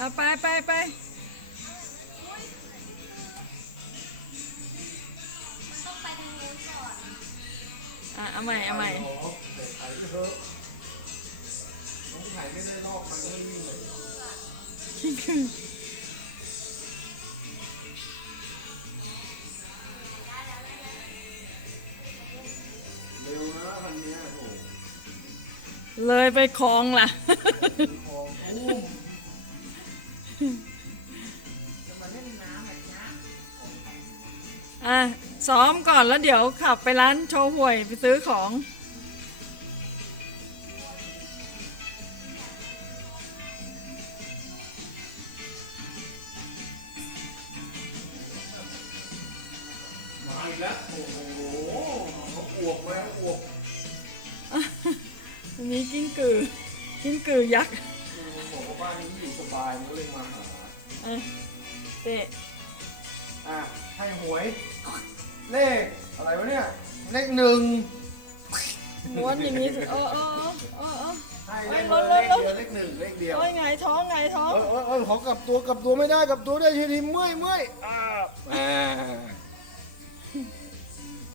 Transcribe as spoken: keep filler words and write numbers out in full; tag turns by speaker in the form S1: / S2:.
S1: เอาไปไปไป
S2: ต้องไปทางนู้นก่อน
S1: อ่ะเอาใหม่เอาใหม่
S3: ไข่เถอะน้องไข่ไม่ได้ลอกมันก็ไม่วิ่งเลยเร็วนะพันเนี้ยโอ้
S1: เลยไปคลองล่ะ
S3: คองอุ้ม
S2: จะมาเล่นน้ำแบบนี้
S1: อ่ะซ้อมก่อนแล้วเดี๋ยวขับไปร้านโชว์หวยไปซื้อของ
S3: มาอีกแล้วโอ้โหเขาอวบไหมเขาอวบ
S1: อันนี้กิ้งกือกิ้งกือยักษ์
S3: บอกว่าบ้านนี้อยู่สบายมันก็เลยมาหา
S1: อ่ะเตะ
S3: อ่ะให้หวย เลขอะไรวะเนี่ยเลขหนึ่ง
S1: ม้วนอย่างนี้สิเออเออเออเออ
S3: ให้
S1: เอ้
S3: เลย ข
S1: ลด
S3: เล
S1: ลด
S3: ขเดียวเลขหนึ่งเลขเดียว
S1: โอ้ยไงายท้องไงายท้อง
S3: เออเออเออขอกลับตัวกลับตัวไม่ได้กลับตัวได้ทีทีเมื่อยเมื่อยอ่าอ่า